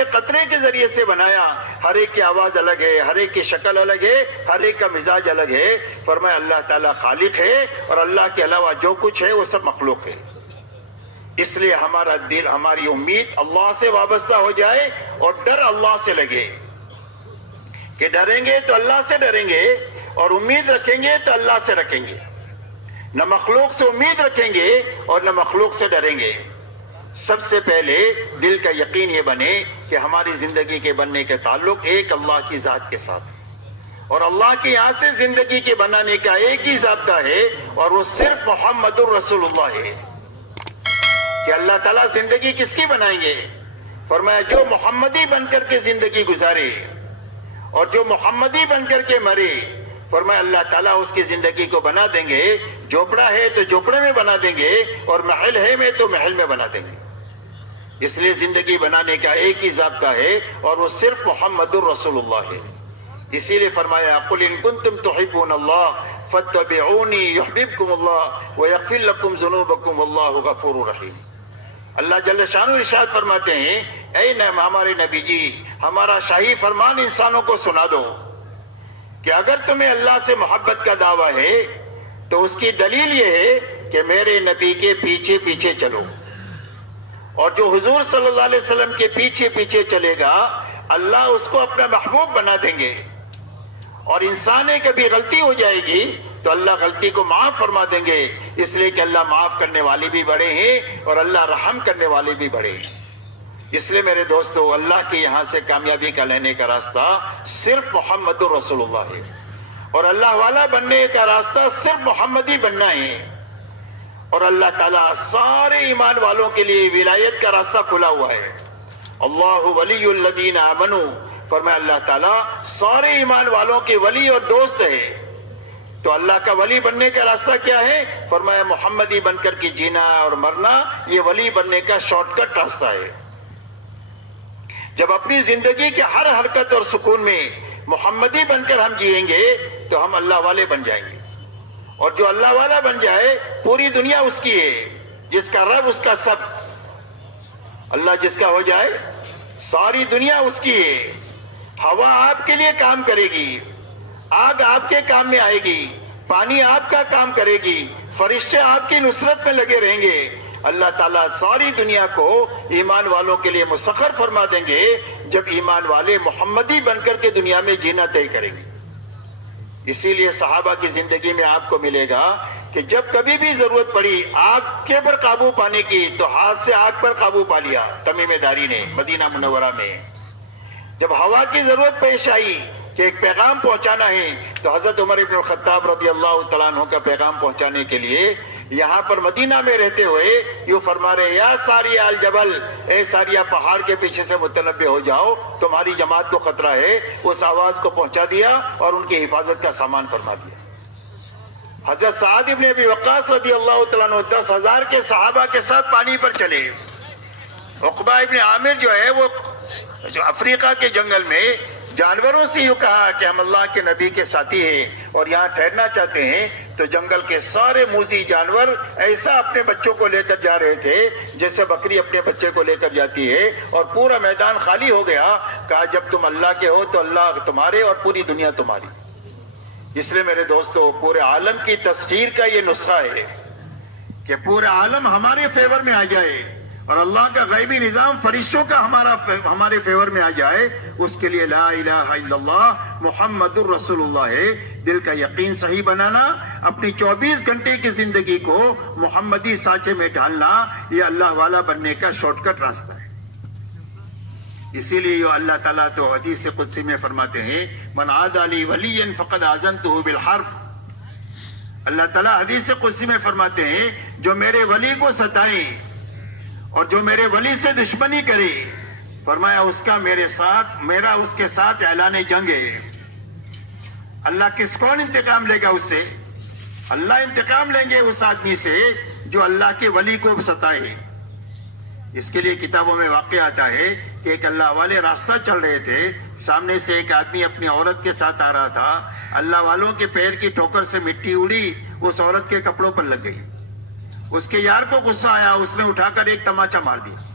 چھوٹے قطرے کے ذریعے سے بنایا. ہر ایک کی آواز الگ ہے, ہر ایک کی شکل الگ ہے, ہر ایک کا مزاج الگ ہے. فرمایا اللہ تعالیٰ خالق ہے اور اللہ کے علاوہ جو کچھ ہے وہ سب مخلوق ہے. اس لیے ہمارا دل, ہماری امید اللہ سے وابستہ ہو جائے اور ڈر اللہ سے لگے کہ ڈریں گے تو اللہ سے ڈریں گے اور امید رکھیں گے تو اللہ سے رکھیں گے. نہ مخلوق سے امید رکھیں گے اور نہ مخلوق سے ڈریں گے. سب سے پہلے دل کا یقین یہ بنے کہ ہماری زندگی کے بننے کے تعلق ایک اللہ کی ذات کے ساتھ, اور اللہ کے یہاں سے زندگی کے بنانے کا ایک ہی ضابطہ ہے اور وہ صرف محمد الرسول اللہ ہے. کہ اللہ تعالیٰ زندگی کس کی بنائیں گے؟ فرمایا جو محمدی بن کر کے زندگی گزارے اور جو محمدی بن کر کے مرے, فرمایا اللہ تعالیٰ اس کی زندگی کو بنا دیں گے. جھوپڑا ہے تو جھوپڑے میں بنا دیں گے اور محل ہے میں تو محل میں بنا دیں گے. اس لیے زندگی بنانے کا ایک ہی ضابطہ ہے اور وہ صرف محمد الرسول اللہ ہے. اسی لیے فرمایا قل ان کنتم تحبون اللہ فاتبعونی یحببکم اللہ ویغفر لکم ذنوبکم واللہ غفور رحیم. اللہ جل شانہ ارشاد فرماتے ہیں اے ہمارے نبی جی, ہمارا شاہی فرمان انسانوں کو سنا دو کہ اگر تمہیں اللہ سے محبت کا دعویٰ ہے تو اس کی دلیل یہ ہے کہ میرے نبی کے پیچھے پیچھے چلو, اور جو حضور صلی اللہ علیہ وسلم کے پیچھے پیچھے چلے گا اللہ اس کو اپنا محبوب بنا دیں گے. اور انسان کبھی غلطی ہو جائے گی تو اللہ غلطی کو معاف فرما دیں گے, اس لیے کہ اللہ معاف کرنے والے بھی بڑے ہیں اور اللہ رحم کرنے والے بھی بڑے ہیں. اس لیے میرے دوستو, اللہ کے یہاں سے کامیابی کا لینے کا راستہ صرف محمد الرسول اللہ ہے, اور اللہ والا بننے کا راستہ صرف محمدی بننا ہے. اور اللہ تعالیٰ سارے ایمان والوں کے لیے ولایت کا راستہ کھلا ہوا ہے. اللہ ولی الذین آمنوا, فرمایا اللہ تعالیٰ سارے ایمان والوں کے ولی اور دوست ہے. تو اللہ کا ولی بننے کا راستہ کیا ہے؟ فرمایا محمدی بن کر کے جینا اور مرنا یہ ولی بننے کا شارٹ کٹ راستہ ہے. جب اپنی زندگی کے ہر حرکت اور سکون میں محمدی بن کر ہم جئیں گے تو ہم اللہ والے بن جائیں گے. اور جو اللہ والا بن جائے پوری دنیا اس کی ہے, جس کا رب اس کا سب. اللہ جس کا ہو جائے ساری دنیا اس کی ہے. ہوا آپ کے لیے کام کرے گی, آگ آپ کے کام میں آئے گی, پانی آپ کا کام کرے گی, فرشتے آپ کی نصرت میں لگے رہیں گے. اللہ تعالیٰ ساری دنیا کو ایمان والوں کے لیے مسخر فرما دیں گے جب ایمان والے محمدی بن کر کے دنیا میں جینا طے کریں گے. اسی لیے صحابہ کی زندگی میں آپ کو ملے گا کہ جب کبھی بھی ضرورت پڑی آگ کے پر قابو پانے کی تو ہاتھ سے آگ پر قابو پا لیا تمیم داری نے مدینہ منورہ میں. جب ہوا کی ضرورت پیش آئی کہ ایک پیغام پہنچانا ہے تو حضرت عمر بن الخطاب رضی اللہ تعالیٰ عنہ کا پیغام پہنچانے کے لیے یہاں پر مدینہ میں رہتے ہوئے یوں فرما رہے یا ساریہ الجبل, اے ساریہ پہاڑ کے پیچھے سے متنبع ہو جاؤ, تمہاری جماعت کو خطرہ ہے. اس آواز کو پہنچا دیا اور ان کی حفاظت کا سامان فرما دیا. حضرت سعد ابن ابی وقاص رضی اللہ تعالیٰ عنہ 10,000 کے صحابہ کے ساتھ پانی پر چلے. عقبہ ابن عامر جو ہے وہ جو افریقہ کے جنگل میں جانوروں سے یوں کہا کہ ہم اللہ کے نبی کے ساتھی ہیں اور یہاں ٹھہرنا چاہتے ہیں. تو جنگل کے سارے موذی جانور ایسا اپنے بچوں کو لے کر جا رہے تھے جیسے بکری اپنے بچے کو لے کر جاتی ہے, اور پورا میدان خالی ہو گیا. کہا جب تم اللہ کے ہو تو اللہ تمہارے اور پوری دنیا تمہاری. اس لیے میرے دوستو پورے عالم کی تسخیر کا یہ نسخہ ہے کہ پورا عالم ہمارے فیور میں آ جائے اور اللہ کا غیبی نظام فرشتوں کا ہمارے فیور میں آ جائے. اس کے لیے لا الہ الا اللہ محمد الرسول اللہ ہے. دل کا یقین صحیح بنانا, اپنی 24 گھنٹے کی زندگی کو محمدی سانچے میں ڈالنا, یہ اللہ والا بننے کا شارٹ کٹ راستہ ہے. اسی لیے اللہ تعالیٰ تو حدیث قدسی میں فرماتے ہیں من عادى لي وليا فقد آذنته بالحرب. اللہ تعالیٰ حدیث قدسی میں فرماتے ہیں جو میرے ولی کو ستائے اور جو میرے ولی سے دشمنی کرے, فرمایا اس کا میرا اس کے ساتھ اعلان جنگ ہے. اللہ کون انتقام لے گا اس سے؟ اللہ انتقام لیں گے اس آدمی سے جو اللہ کے ولی کو ستائے. اس کے لیے کتابوں میں واقعہ آتا ہے کہ ایک اللہ والے راستہ چل رہے تھے, سامنے سے ایک آدمی اپنی عورت کے ساتھ آ رہا تھا. اللہ والوں کے پیر کی ٹھوکر سے مٹی اڑی, اس عورت کے کپڑوں پر لگ گئی. اس کے یار کو غصہ آیا, اس نے اٹھا کر ایک تماچا مار دیا.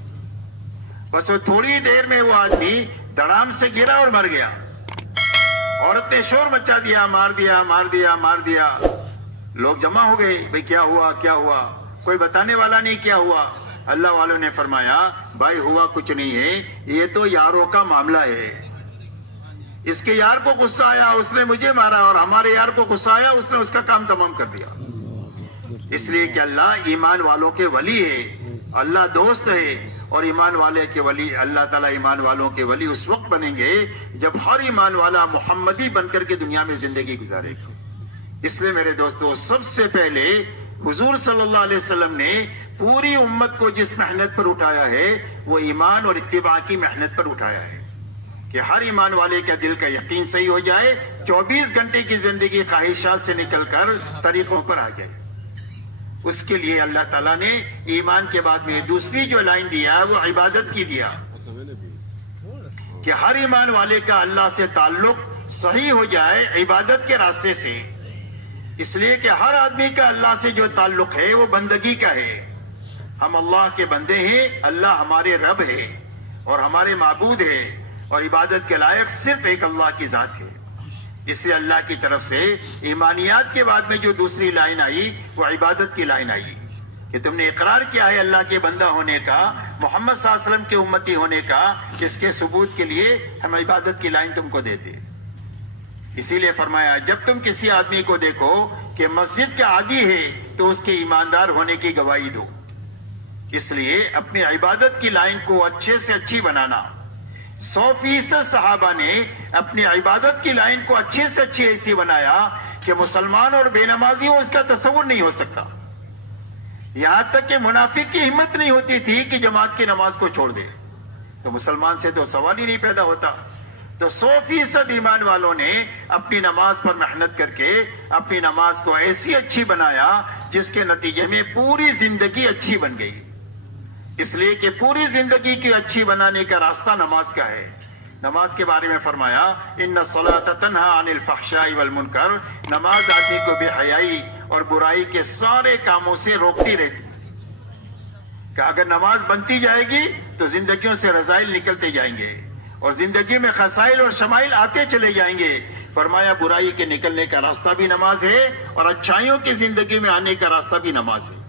بس وہ تھوڑی دیر میں وہ آدمی دڑام سے گرا اور مر گیا. عورت نے شور مچا دیا, مار دیا مار دیا مار دیا. لوگ جمع ہو گئے, بھئی کیا ہوا کیا ہوا. کوئی بتانے والا نہیں کیا ہوا. اللہ والوں نے فرمایا بھائی ہوا کچھ نہیں ہے, یہ تو یاروں کا معاملہ ہے. اس کے یار کو غصہ آیا, اس نے مجھے مارا, اور ہمارے یار کو غصہ آیا, اس نے اس کا کام تمام کر دیا. اس لیے کہ اللہ ایمان والوں کے ولی ہے, اللہ دوست ہے. اور ایمان والے کے ولی, اللہ تعالیٰ ایمان والوں کے ولی اس وقت بنیں گے جب ہر ایمان والا محمدی بن کر کے دنیا میں زندگی گزارے گا. اس لیے میرے دوستو, سب سے پہلے حضور صلی اللہ علیہ وسلم نے پوری امت کو جس محنت پر اٹھایا ہے وہ ایمان اور اتباع کی محنت پر اٹھایا ہے کہ ہر ایمان والے کا دل کا یقین صحیح ہو جائے, 24 گھنٹے کی زندگی خواہشات سے نکل کر طریقوں پر آ جائے. اس کے لیے اللہ تعالیٰ نے ایمان کے بعد میں دوسری جو لائن دیا وہ عبادت کی دیا کہ ہر ایمان والے کا اللہ سے تعلق صحیح ہو جائے عبادت کے راستے سے. اس لیے کہ ہر آدمی کا اللہ سے جو تعلق ہے وہ بندگی کا ہے. ہم اللہ کے بندے ہیں, اللہ ہمارے رب ہے اور ہمارے معبود ہے, اور عبادت کے لائق صرف ایک اللہ کی ذات ہے. اس لیے اللہ کی طرف سے ایمانیات کے بعد میں جو دوسری لائن آئی وہ عبادت کی لائن آئی کہ تم نے اقرار کیا ہے اللہ کے بندہ ہونے کا, محمد صلی اللہ علیہ وسلم کے امتی ہونے کا. اس کے ثبوت کے لیے ہم عبادت کی لائن تم کو دیتے. اسی لیے فرمایا جب تم کسی آدمی کو دیکھو کہ مسجد کا عادی ہے تو اس کے ایماندار ہونے کی گواہی دو. اس لیے اپنی عبادت کی لائن کو اچھے سے اچھی بنانا. 100% صحابہ نے اپنی عبادت کی لائن کو اچھے سے اچھی ایسی بنایا کہ مسلمان اور بے نمازی ہو اس کا تصور نہیں ہو سکتا. یہاں تک کہ منافق کی ہمت نہیں ہوتی تھی کہ جماعت کی نماز کو چھوڑ دے, تو مسلمان سے تو سوال ہی نہیں پیدا ہوتا. تو 100% ایمان والوں نے اپنی نماز پر محنت کر کے اپنی نماز کو ایسی اچھی بنایا جس کے نتیجے میں پوری زندگی اچھی بن گئی. اس لیے کہ پوری زندگی کی اچھی بنانے کا راستہ نماز کا ہے. نماز کے بارے میں فرمایا ان الصلاۃ تنہی عن الفحشاء والمنکر, نماز آدمی کو بے حیائی اور برائی کے سارے کاموں سے روکتی رہتی. کہ اگر نماز بنتی جائے گی تو زندگیوں سے رذائل نکلتے جائیں گے اور زندگی میں خسائل اور شمائل آتے چلے جائیں گے. فرمایا برائی کے نکلنے کا راستہ بھی نماز ہے اور اچھائیوں کی زندگی میں آنے کا راستہ بھی نماز ہے.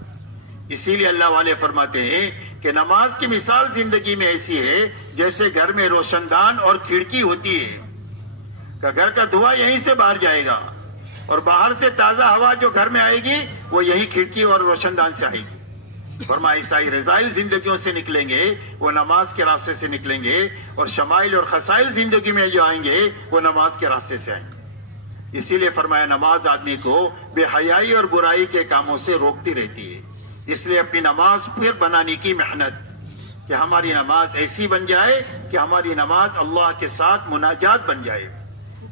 اسی لیے اللہ والے فرماتے ہیں کہ نماز کی مثال زندگی میں ایسی ہے جیسے گھر میں روشن دان اور کھڑکی ہوتی ہے کہ گھر کا دھواں یہیں سے باہر جائے گا اور باہر سے تازہ ہوا جو گھر میں آئے گی وہ یہی کھڑکی اور روشن دان سے آئے گی. فرمایا عیسائی رضائل زندگیوں سے نکلیں گے وہ نماز کے راستے سے نکلیں گے, اور شمائل اور خسائل زندگی میں جو آئیں گے وہ نماز کے راستے سے آئیں گے. اسی لیے فرمایا نماز آدمی کو بے حیائی اور برائی کے کاموں سے روکتی رہتی ہے. اس لیے اپنی نماز پھر بنانے کی محنت کہ ہماری نماز ایسی بن جائے کہ ہماری نماز اللہ کے ساتھ مناجات بن جائے.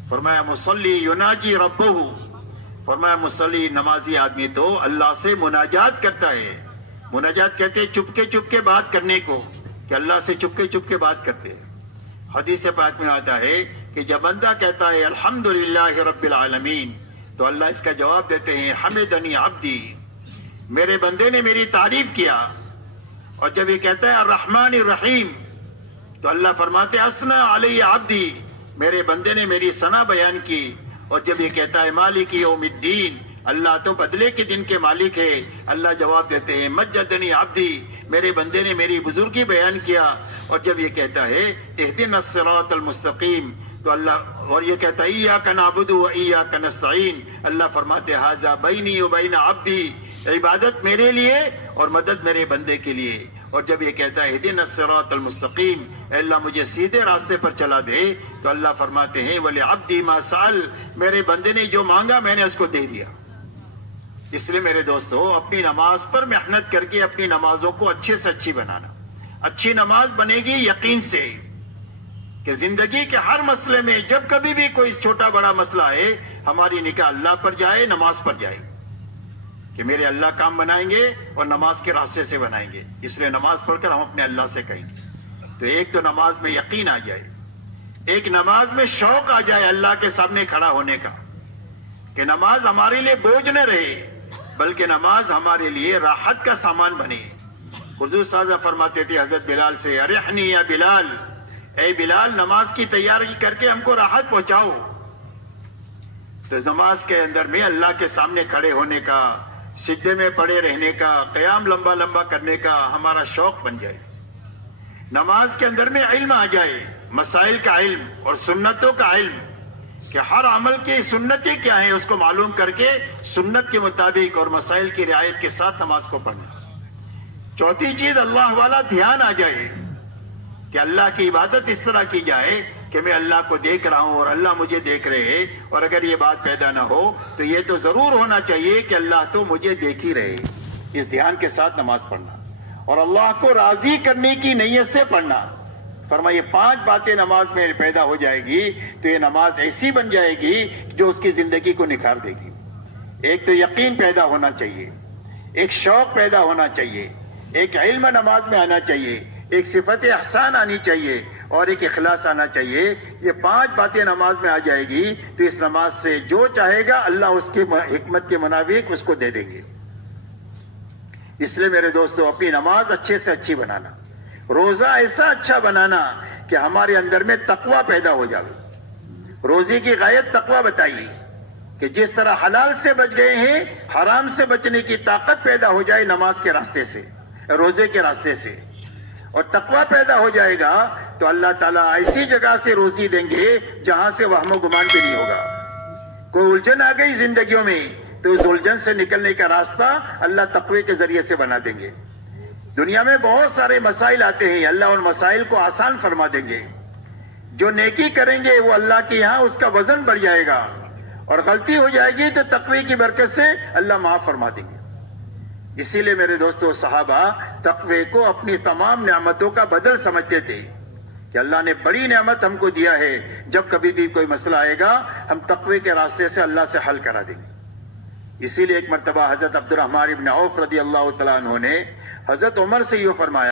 فرمایا مصلی یناجی ربہ, فرمایا مصلی نمازی آدمی تو اللہ سے مناجات کرتا ہے. مناجات کہتے ہیں چپ کے بات کرنے کو, کہ اللہ سے چپ کے بات کرتے ہیں. حدیث پاک میں آتا ہے کہ جب بندہ کہتا ہے الحمدللہ رب العالمین تو اللہ اس کا جواب دیتے ہیں حمدنی عبدی, میرے بندے نے میری تعریف کیا. اور جب یہ کہتا ہے الرحمن الرحیم تو اللہ فرماتے اسنا علی عبدی, میرے بندے نے میری ثنا بیان کی. اور جب یہ کہتا ہے مالک یوم الدین, اللہ تو بدلے کے دن کے مالک ہے, اللہ جواب دیتے ہیں مجدنی عبدی, میرے بندے نے میری بزرگی بیان کیا. اور جب یہ کہتا ہے اہدنا الصراط المستقیم تو اللہ اور یہ کہتا ہے ایاک نعبد و ایاک نستعین, اللہ فرماتے ھذا بینی و بین عبدی, عبادت میرے لیے اور مدد میرے بندے کے لیے. اور جب یہ کہتا ہے اہدنا الصراط المستقیم, اے اللہ مجھے سیدھے راستے پر چلا دے, تو اللہ فرماتے ہیں ولعبدی ما سأل, میرے بندے نے جو مانگا میں نے اس کو دے دیا. اس لیے میرے دوستو اپنی نماز پر محنت کر کے اپنی نمازوں کو اچھے سے اچھی بنانا. اچھی نماز بنے گی یقین سے کہ زندگی کے ہر مسئلے میں جب کبھی بھی کوئی چھوٹا بڑا مسئلہ ہے ہماری نگاہ اللہ پر جائے, نماز پر جائے کہ میرے اللہ کام بنائیں گے اور نماز کے راستے سے بنائیں گے. اس لیے نماز پڑھ کر ہم اپنے اللہ سے کہیں گے. تو ایک تو نماز میں یقین آ جائے, ایک نماز میں شوق آ جائے اللہ کے سامنے کھڑا ہونے کا کہ نماز ہمارے لیے بوجھ نہ رہے بلکہ نماز ہمارے لیے راحت کا سامان بنے. حضور صلی اللہ علیہ وسلم فرماتے تھے حضرت بلال سے، ارحنی یا بلال، اے بلال نماز کی تیاری کر کے ہم کو راحت پہنچاؤ۔ تو نماز کے اندر میں اللہ کے سامنے کھڑے ہونے کا، سجدے میں پڑے رہنے کا، قیام لمبا لمبا کرنے کا ہمارا شوق بن جائے۔ نماز کے اندر میں علم آ جائے، مسائل کا علم اور سنتوں کا علم، کہ ہر عمل کی سنتیں کیا ہیں اس کو معلوم کر کے سنت کے مطابق اور مسائل کی رعایت کے ساتھ نماز کو پڑھنا۔ چوتھی چیز اللہ والا دھیان آ جائے کہ اللہ کی عبادت اس طرح کی جائے کہ میں اللہ کو دیکھ رہا ہوں اور اللہ مجھے دیکھ رہے ہیں، اور اگر یہ بات پیدا نہ ہو تو یہ تو ضرور ہونا چاہیے کہ اللہ تو مجھے دیکھ ہی رہے۔ اس دھیان کے ساتھ نماز پڑھنا اور اللہ کو راضی کرنے کی نیت سے پڑھنا۔ فرمایا یہ 5 باتیں نماز میں پیدا ہو جائے گی تو یہ نماز ایسی بن جائے گی جو اس کی زندگی کو نکھار دے گی۔ ایک تو یقین پیدا ہونا چاہیے، ایک شوق پیدا ہونا چاہیے، ایک علم نماز میں آنا چاہیے، ایک صفت احسان آنی چاہیے اور ایک اخلاص آنا چاہیے۔ یہ 5 باتیں نماز میں آ جائے گی تو اس نماز سے جو چاہے گا اللہ اس کی حکمت کے منابق اس کو دے دیں گے۔ اس لیے میرے دوستو اپنی نماز اچھے سے اچھی بنانا، روزہ ایسا اچھا بنانا کہ ہمارے اندر میں تقوی پیدا ہو جائے۔ روزے کی غایت تقوی بتائیے کہ جس طرح حلال سے بچ گئے ہیں حرام سے بچنے کی طاقت پیدا ہو جائے نماز کے راستے سے، روزے کے راستے سے، اور تقوی پیدا ہو جائے گا تو اللہ تعالیٰ ایسی جگہ سے روزی دیں گے جہاں سے وہم و گمان بھی نہیں ہوگا۔ کوئی الجھن آ گئی زندگیوں میں تو اس الجھن سے نکلنے کا راستہ اللہ تقوی کے ذریعے سے بنا دیں گے۔ دنیا میں بہت سارے مسائل آتے ہیں، اللہ ان مسائل کو آسان فرما دیں گے۔ جو نیکی کریں گے وہ اللہ کے یہاں اس کا وزن بڑھ جائے گا، اور غلطی ہو جائے گی تو تقوی کی برکت سے اللہ معاف فرما دیں گے۔ اسی لیے میرے دوستو صحابہ تقوی کو اپنی تمام نعمتوں کا بدل سمجھتے تھے کہ اللہ نے بڑی نعمت ہم کو دیا ہے، جب کبھی بھی کوئی مسئلہ آئے گا ہم تقوی کے راستے سے اللہ سے حل کرا دیں گے۔ اسی لیے ایک مرتبہ حضرت عبد الرحمن ابن عوف رضی اللہ تعالیٰ عنہ نے حضرت عمر سے یہ فرمایا